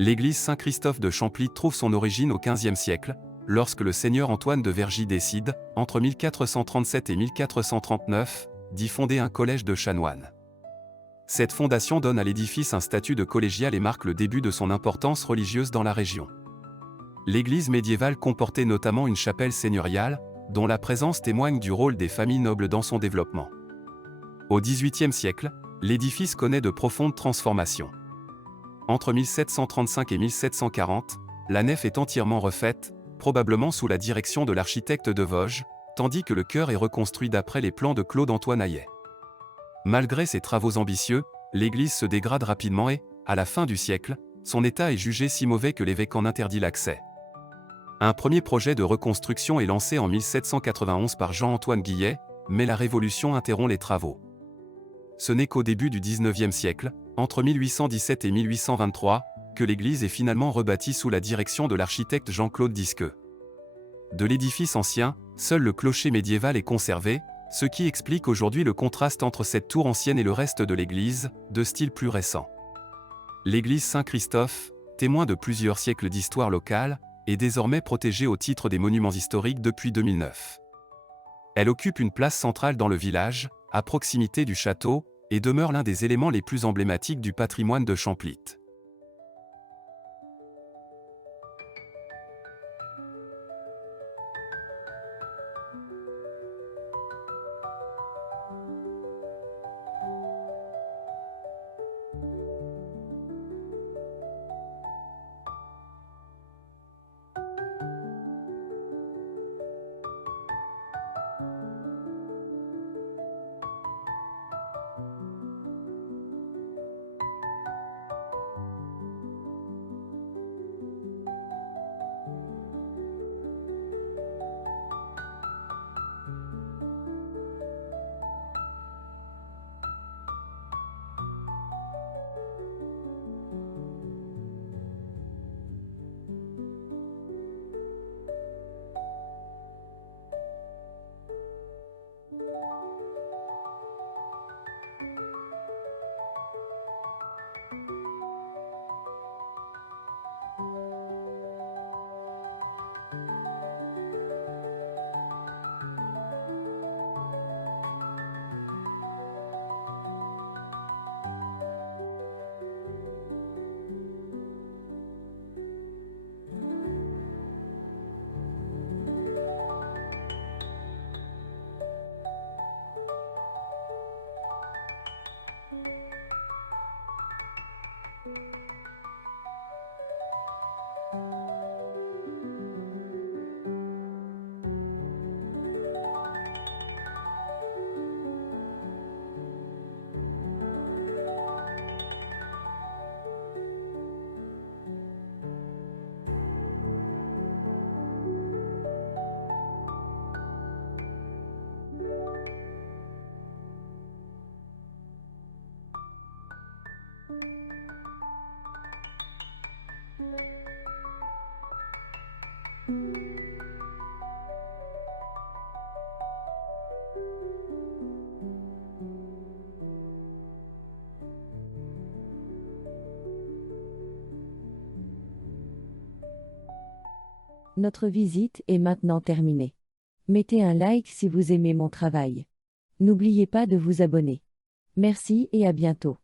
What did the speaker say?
L'église Saint-Christophe de Champly trouve son origine au XVe siècle, lorsque le seigneur Antoine de Vergy décide, entre 1437 et 1439, d'y fonder un collège de chanoines. Cette fondation donne à l'édifice un statut de collégial et marque le début de son importance religieuse dans la région. L'église médiévale comportait notamment une chapelle seigneuriale, dont la présence témoigne du rôle des familles nobles dans son développement. Au XVIIIe siècle, l'édifice connaît de profondes transformations. Entre 1735 et 1740, la nef est entièrement refaite, probablement sous la direction de l'architecte de Vosges, tandis que le chœur est reconstruit d'après les plans de Claude-Antoine Hayet. Malgré ces travaux ambitieux, l'église se dégrade rapidement et, à la fin du siècle, son état est jugé si mauvais que l'évêque en interdit l'accès. Un premier projet de reconstruction est lancé en 1791 par Jean-Antoine Guillet, mais la Révolution interrompt les travaux. Ce n'est qu'au début du XIXe siècle, entre 1817 et 1823, que l'église est finalement rebâtie sous la direction de l'architecte Jean-Claude Disqueux. De l'édifice ancien, seul le clocher médiéval est conservé, ce qui explique aujourd'hui le contraste entre cette tour ancienne et le reste de l'église, de style plus récent. L'église Saint-Christophe, témoin de plusieurs siècles d'histoire locale, est désormais protégée au titre des monuments historiques depuis 2009. Elle occupe une place centrale dans le village, à proximité du château, et demeure l'un des éléments les plus emblématiques du patrimoine de Champly. Notre visite est maintenant terminée. Mettez un like si vous aimez mon travail. N'oubliez pas de vous abonner. Merci et à bientôt.